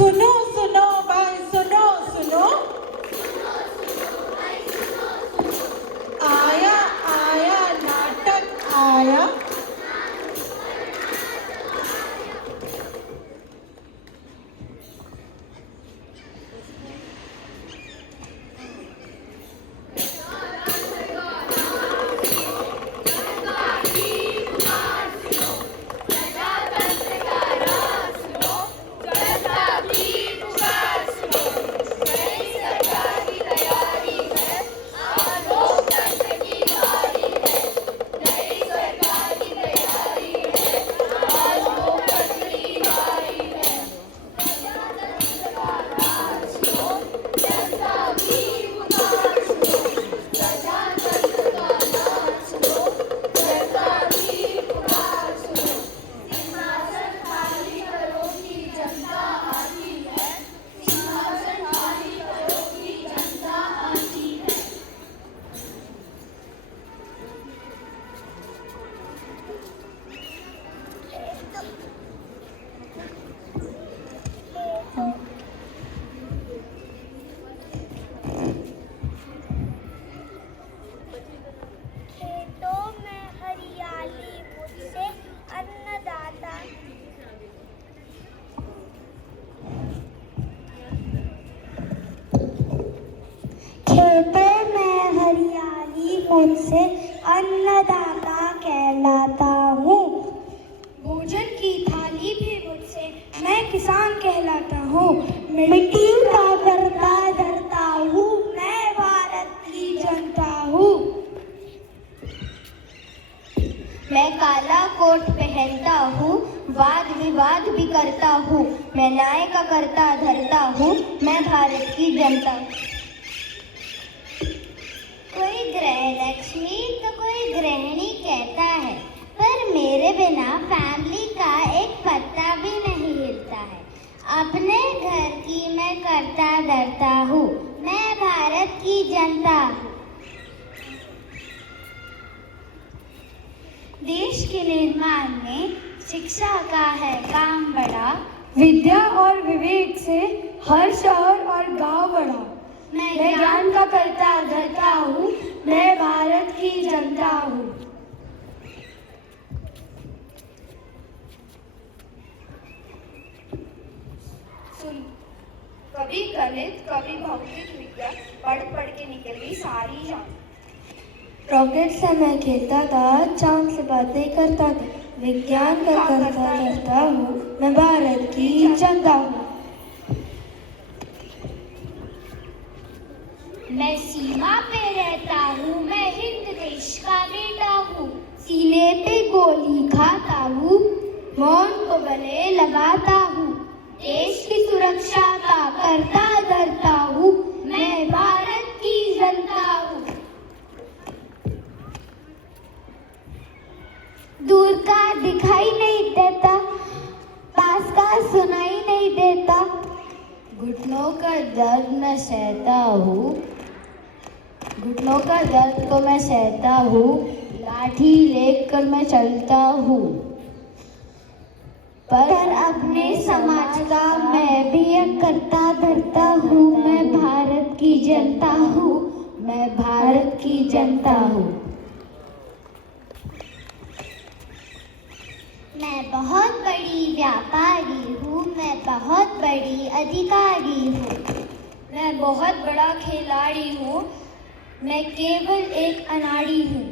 सुनो सुनो भाई सुनो सुनो, आया आया नाटक आया। खेतों में हरियाली मुझसे अन्नदाता कहलाता हूँ। भोजन की थाली भी मुझसे मैं किसान कहलाता हूँ। मिट्टी का करता धरता हूँ, मैं भारत की जनता हूँ। मैं काला कोट पहनता हूँ, वाद विवाद भी करता हूँ, मैं न्याय का करता धरता हूँ, मैं भारत की जनता। कोई गृह लक्ष्मी तो कोई गृहिणी कहता है, पर मेरे बिना फैमिली का एक पत्ता भी नहीं हिलता है। अपने घर की मैं करता धरता हूँ, मैं भारत की जनता हूँ। देश के निर्माण में शिक्षा का है काम बड़ा, विद्या और विवेक से हर शहर और गांव बढ़ा। मैं ज्ञान का करता धरता हूँ, मैं भारत की जनता हूँ। सुन, कभी गणित कभी भौतिक विज्ञान पढ़ पढ़ के निकली सारी जान। रॉकेट से मैं खेलता था, चांद से बातें करता था, विज्ञान का करता धरता हूँ, मैं भारत की जनता हूँ। मैं सीमा पे रहता हूँ, मैं हिंद देश का बेटा हूँ। सीने पे गोली खाता हूँ, मौन को गले लगाता हूँ। देश की सुरक्षा का करता धरता हूँ, मैं भारत की जनता हूँ। दूर का दिखाई नहीं देता, पास का सुनाई नहीं देता। घुटनों का दर्द मैं सहता हूँ, घुटनों का दर्द तो मैं सहता हूँ, लाठी लेकर मैं चलता हूँ। पर अपने समाज का मैं भी एक करता धरता हूँ, मैं भारत की जनता हूँ, मैं भारत की जनता हूँ। मैं बहुत बड़ी व्यापारी हूँ, मैं बहुत बड़ी अधिकारी हूँ। मैं बहुत बड़ा खिलाड़ी हूँ, मैं केवल एक अनाड़ी हूँ।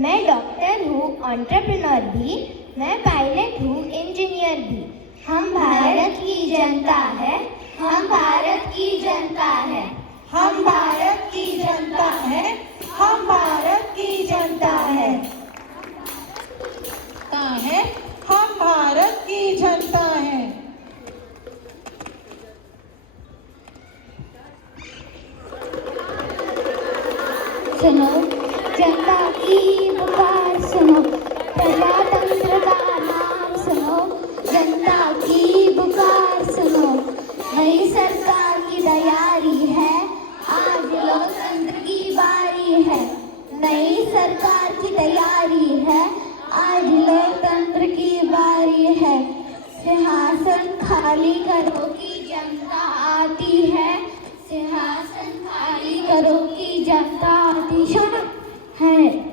मैं डॉक्टर हूँ, एंटरप्रेन्योर भी, मैं पायलट हूँ, इंजीनियर भी। हम भारत की जनता है, हम भारत की जनता है, हम भारत की जनता है, हम भारत की जनता है। हम भारत की जनता है। सुनो जनता की पुकार सुनो, प्रजातंत्र का नाम सुनो। जनता की पुकार सुनो, नई सरकार की तैयारी है, आज लोकतंत्र की बारी है। नई सरकार की तैयारी है, आज लोकतंत्र की बारी है। सिंहासन खाली करोगी जनता। सिंहासन खाली करो की जनता अतिशय है।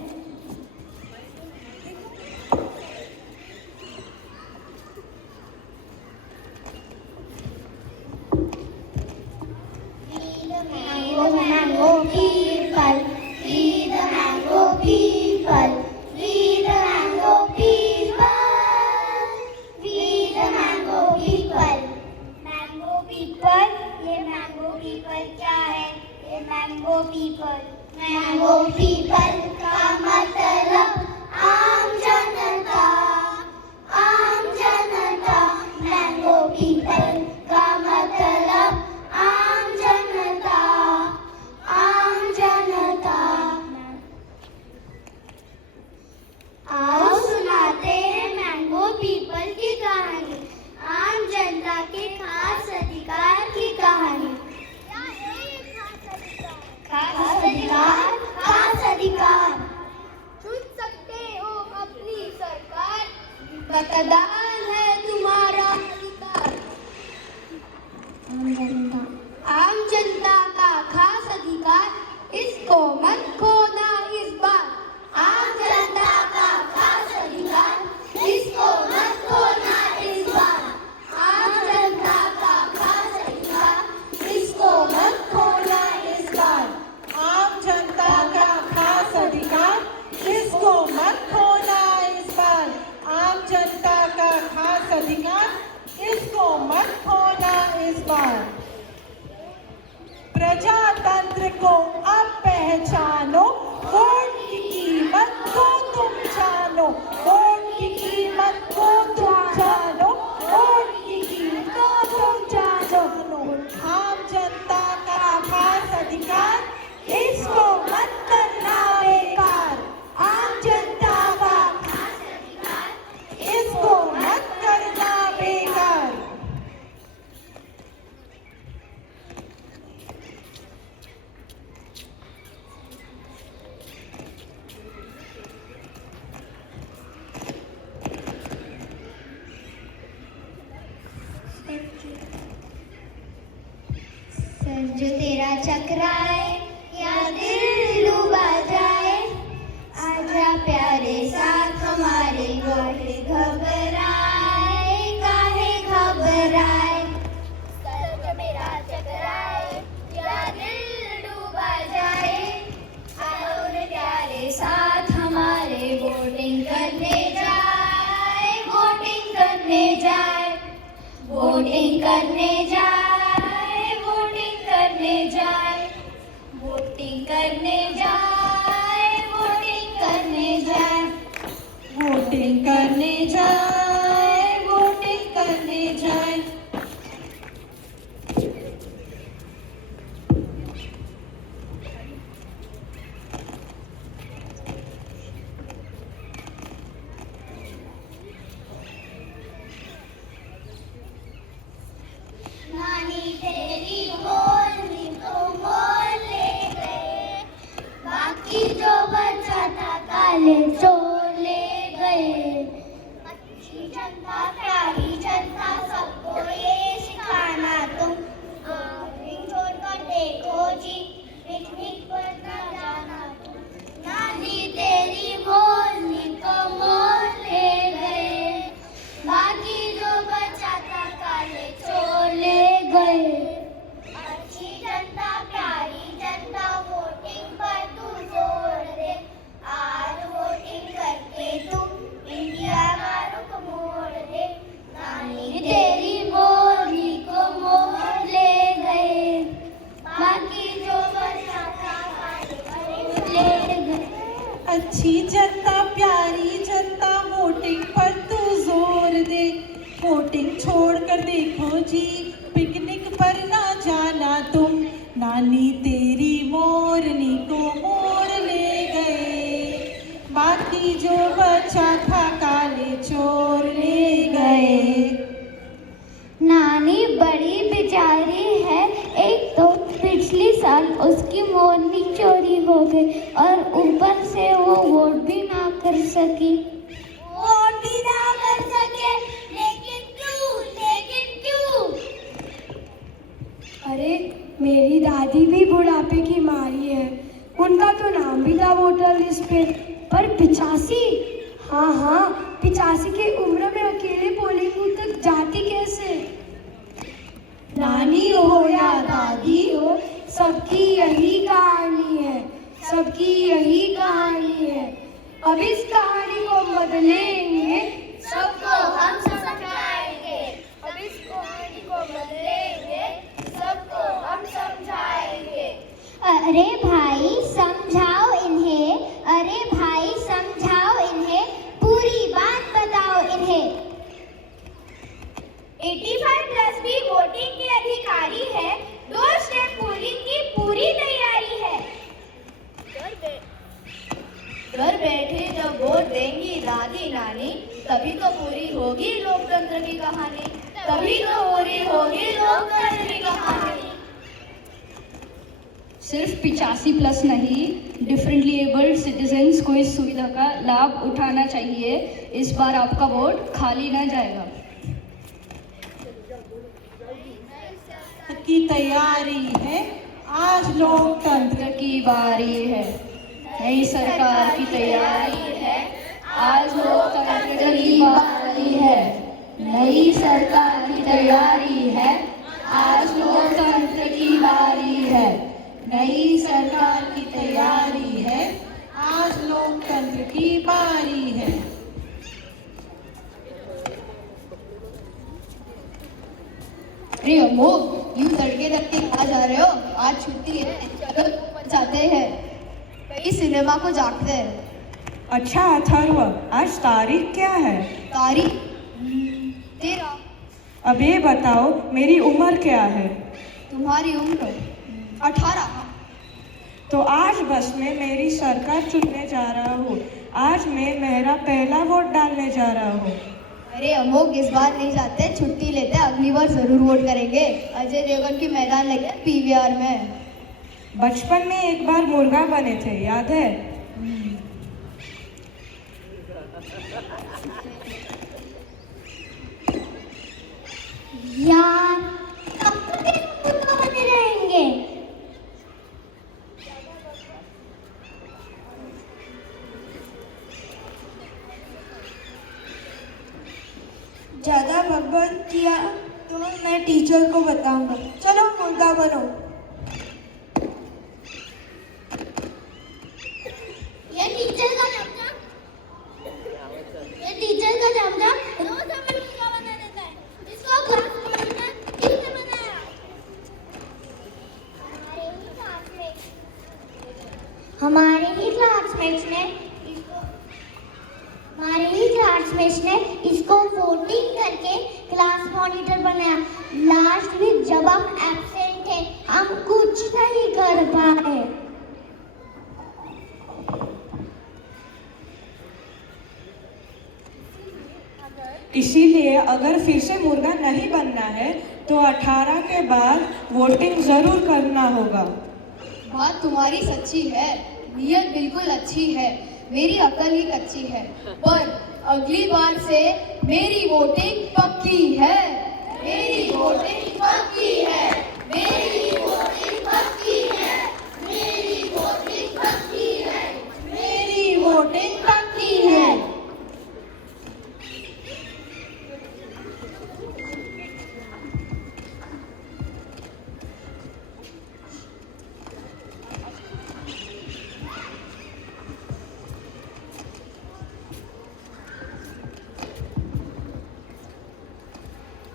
Mango people, we the mango people, we the mango people, we the mango people. Mango people, ये mango people क्या है? ये mango people. Mango people का मतलब आम जनता, आम जनता. Mango people का मतलब आम जनता, आम जनता. आओ सुनाते हैं मैंगो पीपल की कहानी, आम जनता के खास अधिकार की कहानी. खास अधिकार, खास अधिकार. चुन सकते हो अपनी सरकार, मतदान है तुम्हारा अधिकार. आम जनता का खास अधिकार, इसको मत खोना इस बार. आम जनता का खास अधिकार, इसको मत खोना इस बार. आम जनता का खास अधिकार, इसको मत खोना इस बार. आम जनता का खास अधिकार, इसको मत खोना इस बार. आम जनता का खास अधिकार, इसको मत खोना इस बार. प्रजातंत्र को अब पहचानो, वोट की कीमत को तुम जानो. वोट की कीमत को तुम जानो, वोट की कीमत को तुम जानो. आम जनता का खास अधिकार, इसको मत करना बेकार. आम जनता का खास अधिकार, इसको मत करना बेकार. सर जो तेरा चकराए या दिल डूबा जाए, आजा प्यारे साथ हमारे. काहे घबराए, काहे घबराए. सर जो मेरा चकराए या दिल डूबा जाए, आओ रे प्यारे साथ हमारे. वोटिंग करने जाए, वोटिंग करने जाए, वोटिंग करने जाए, वोटिंग करने जाए, वोटिंग करने जाए, वोटिंग करने जाए. वोटिंग करने जाए, वोटिंग करने जाए. नानी तेरी बोली तो मोल ले गए, बाकी जो बचा था काले चोर ले गए. अच्छी जनता, प्यारी जनता, सबको ये सिखाना तुम. वोटिंग छोड़कर देखो जी, पिकनिक पर न जाना तुम. नानी तेरी बोली तो मोल ले गए, बाकी जो बचा था काले चोर ले गए. अच्छी जनता, प्यारी जनता, वोटिंग पर तू जोर दे. आज वोटिंग करके तुम इंडिया का रुख मोड़ दे. नानी तेरी बोली को मोड़ ले गए, बाकी जो बचा था काले चोर ले गए. अच्छी जनता, प्यारी जनता, वोटिंग पर तू जोर दे. वोटिंग छोड़कर देखो जी, पिकनिक पर ना जाना तुम. नानी तेरी मोरनी को मोड़ ले गए, बाकी जो बचा था काले चोर ले गए. नानी बड़ी बेचारी है, एक तो पिछली साल उसकी मोरनी चोरी हो गई और ऊपर से वो वोट भी ना कर सकी. वोट भी ना कर सके, लेकिन क्यों, लेकिन क्यों? अरे मेरी दादी भी बुढ़ापे की मारी है, उनका तो नाम भी था वोटर लिस्ट पे, पर 85? हाँ, 85 की उम्र में अकेले पोलिंग बूथ तक जाती कैसे? नानी हो या दादी हो, सबकी यही कहानी है, सबकी यही कहानी है। अब इस कहानी को बदलेंगे, सबको हम समझाएंगे। अब इस कहानी को बदलेंगे, सबको हम समझाएंगे। अरे भाई समझाओ इन्हें, अरे भाई समझाओ इन्हें, पूरी बात बताओ इन्हें। 85+ भी वोटिंग के अधिकारी है, 2 स्टेप पोलिंग की पूरी तैयारी है। घर बैठे जब वोट देंगी दादी नानी, तभी तो पूरी होगी लोकतंत्र की कहानी, तभी तो पूरी होगी लोकतंत्र की कहानी। सिर्फ 85+ नहीं, डिफरेंटली एबल्ड सिटीजन्स को इस सुविधा का लाभ उठाना चाहिए। इस बार आपका वोट खाली न जाएगा। की तैयारी है, आज लोकतंत्र की बारी है, नई सरकार की तैयारी है, आज लोकतंत्र की बारी है, नई सरकार की तैयारी है, आज लोकतंत्र की बारी है, नई सरकार की तैयारी है, आज लोकतंत्र की बारी है। अरे अमोघ, यूं तड़के तड़के कहाँ जा रहे हो? आज छुट्टी है, चलो जाते हैं, कहीं सिनेमा को जाते हैं। अच्छा अथर्व, आज तारीख क्या है? तारीख 13। अब ये बताओ मेरी उम्र क्या है? तुम्हारी उम्र 18। तो आज बस में मेरी सरकार चुनने जा रहा हूँ। आज मैं मेरा पहला वोट डालने जा रहा हूँ। अरे अमोघ, इस बार नहीं जाते, छुट्टी लेते, अगली बार जरूर वोट करेंगे। अजय देवगन की मैदान लगे PVR में। बचपन में एक बार मुर्गा बने थे, याद है? यार कब तक ये मुर्गा बने रहेंगे? ज्यादा बकबक किया तो मैं टीचर को बताऊंगा। चलो मुर्गा बनो। ये टीचर का चमचा रोज हमें मुर्गा बना देता है। इसको क्लास मॉनिटर किसने बनाया? हमारे ही क्लासमेट्स ने इसको वोटिंग करके क्लास मॉनिटर बनाया। लास्ट वीक जब हम एब्सेंट थे, हम कुछ नहीं कर पाए। इसीलिए अगर फिर से मुर्गा नहीं बनना है तो 18 के बाद वोटिंग जरूर करना होगा। बात तुम्हारी सच्ची है, नियत बिल्कुल अच्छी है, मेरी अकल ही कच्ची है, पर अगली बार से मेरी वोटिंग पक्की है, मेरी वोटिंग पक्की है, मेरी वोटिंग पक्की है, मेरी वोटिंग पक्की है, मेरी वोटिंग पक्की है।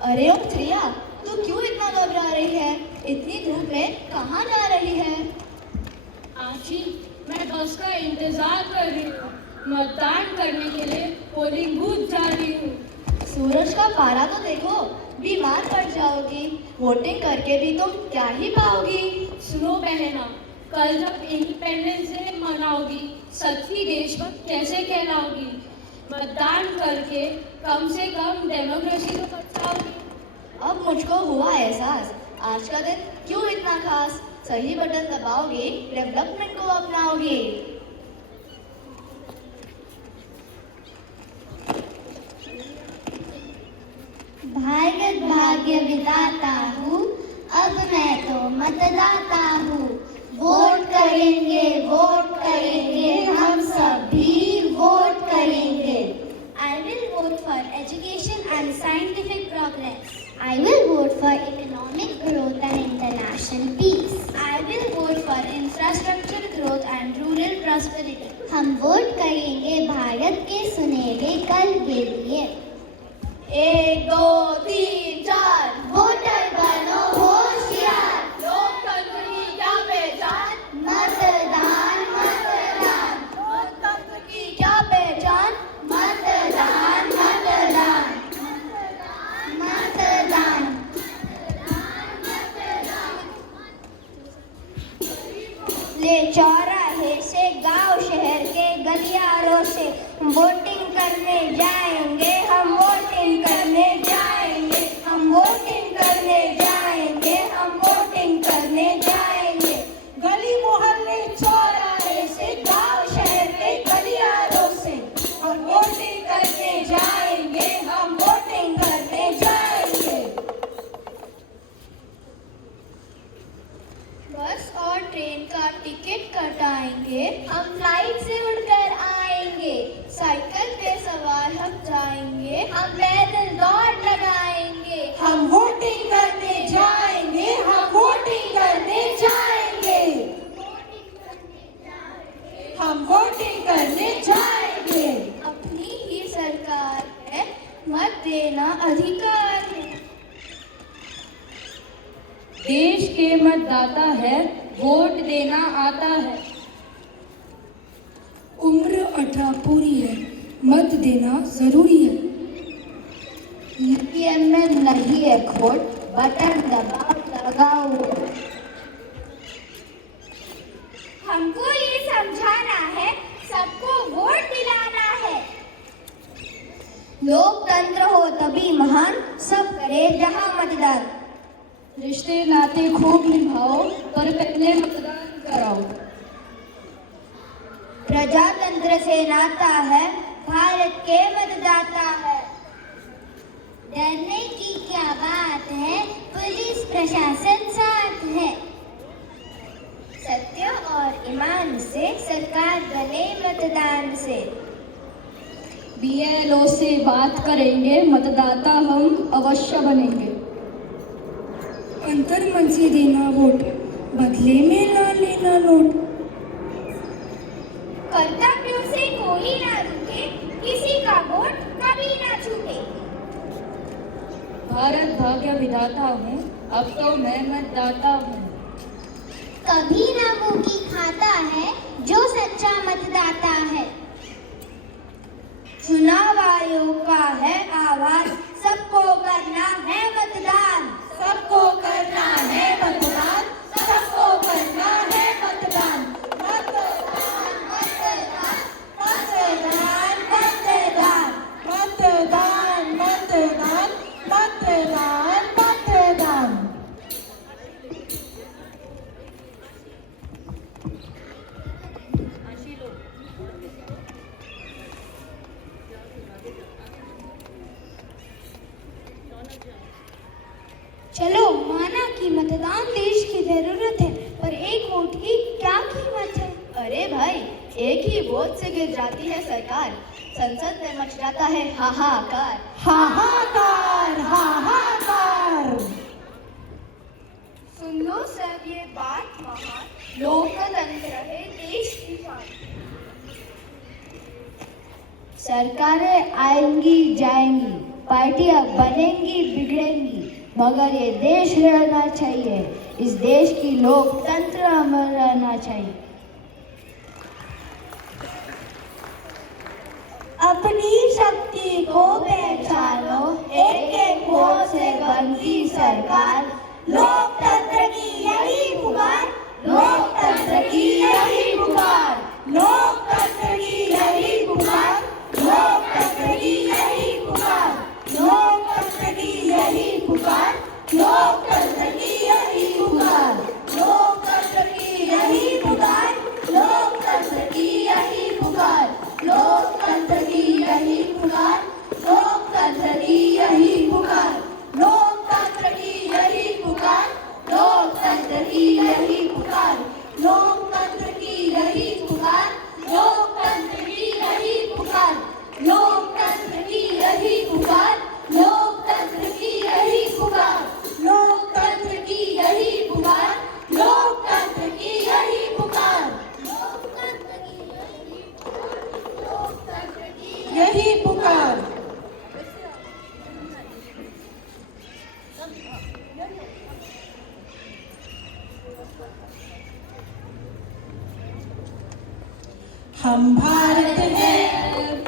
अरे ओ श्रेया, तू क्यों इतना घबरा रही है? इतनी धूप में कहाँ जा रही है? आजी, मैं बस का इंतजार कर रही हूँ। मतदान करने के लिए पोलिंग बूथ जा रही हूँ। सूरज का पारा तो देखो, बीमार पड़ जाओगी। वोटिंग करके भी तुम क्या ही पाओगी? सुनो बहना, कल जब इंडिपेंडेंस डे मनाओगी, सच्ची देशभक्त कैसे कहलाओगी? मतदान करके कम से कम डेमोक्रेसी तो बचाओगी। अब मुझको हुआ एहसास, आज का दिन क्यों इतना खास। सही बटन दबाओगी, डेवलपमेंट को अपनाओगी। भाग्य विधाता हूँ, अब मैं तो मतदाता हूँ। वोट करेंगे, हम सभी वोट करेंगे। I will vote for education and scientific progress. I will vote for economic growth and international peace. I will vote for infrastructure growth and rural prosperity. हम वोट करेंगे भारत के सुनहरे कल के लिए। 1 2 3 4 वोटर बनो होशियार। लोकतंत्र की क्या पहचान? मतदान मतदान लोकतंत्र की क्या पहचान? मतदान मतदान मतदान। ले चौराहे से गांव शहर के गलियारों से वोटिंग करने जाएंगे, हम वोटिंग करने जाएंगे, हम वोटिंग करने जाएंगे, हम वोटिंग करने जाएंगे। गली मोहल्ले चौराहे से गांव शहर के गलियारों से हम वोटिंग करने जाएंगे, हम वोटिंग करने जाएंगे। बस और ट्रेन का टिकट कटाएंगे, हम फ्लाइट से उड़कर आएंगे, साइकिल पे सवार हम जाएंगे, हम पैदल दौड़ लगाएंगे। हम वोटिंग करने जाएंगे, हम वोटिंग करने जाएंगे, हम वोटिंग करने जाएंगे। अपनी ही सरकार है, मत देना अधिकार है। देश के मतदाता है, वोट देना आता है। उम्र 18 पूरी है, मत देना जरूरी है। ईवीएम में नहीं है खोट, बटन दबाओ लगाओ। हमको ये समझाना है, सबको वोट दिलाना है। लोकतंत्र हो तभी महान, सब करे जहां मतदान। रिश्ते नाते खूब निभाओ, पर पहले मतदान कराओ। प्रजातंत्र से नाता है, भारत के मतदाता है। डरने की क्या बात है, पुलिस प्रशासन साथ है। सत्य और ईमान से सरकार बने मतदान से। BLO से बात करेंगे, मतदाता हम अवश्य बनेंगे। अंतर मन से देना वोट, बदले में ना लेना नोट। कर्तव्यों से कोई ना रुके, किसी का वोट कभी ना छूटे। भारत भाग्य विधाता हूँ, अब तो मैं मतदाता हूँ। कभी ना मुंह खाता है जो सच्चा मतदाता है। चुनाव आयोग का है आवाज, सबको करना है मतदान। सबको करना है मतदान, सबको करना है मतदान। मतदान मतदान मतदान मतदान मतदान मतदान मतदान मतदान। चलो माना कि मतदान देश की जरूरत है, पर एक वोट की क्या कीमत है। अरे भाई, एक ही वोट से गिर जाती है सरकार, संसद में मच जाता है हाहाकार। हाहाकार हाहाकार। सुन लो सब ये बात महान, लोकतंत्र है देश की शान। सरकारें आएंगी जाएंगी, पार्टियां बनेंगी बिगड़ेंगी, मगर ये देश रहना चाहिए, इस देश की लोकतंत्र अमर रहना चाहिए। अपनी शक्ति को पहचानो, एक एक वोट से बनती सरकार। लोकतंत्र की यही पुकार, लोकतंत्र की यही पुकार, लोकतंत्र की यही पुकार, लोकतंत्र की यही पुकार, लोकतंत्र की यही पुकार, लोकतंत्र की यही पुकार, लोकतंत्र की यही पुकार, लोकतंत्र की यही पुकार, लोकतंत्र की यही पुकार, लोकतंत्र की यही पुकार, लोकतंत्र की यही पुकार, लोकतंत्र की हम भारत हैं,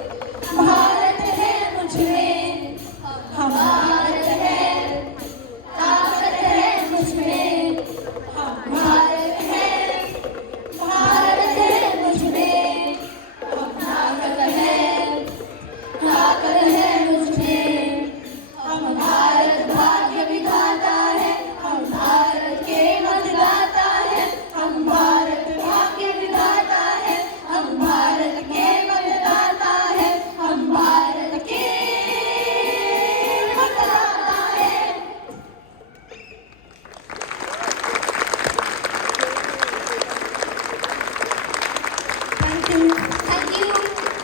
भारत है मुझ में, हम भारत है, ताकत है मुझ में, हम भारत है, भारत है मुझ में, हम ताकत है मुझ में, हम भारत भाग्य विधाता है, हम भारत के मतदाता है, हम भारत भाग्य विधाता है, हम भारत के मतदाता है, हम भारत के मतदाता है। Thank you.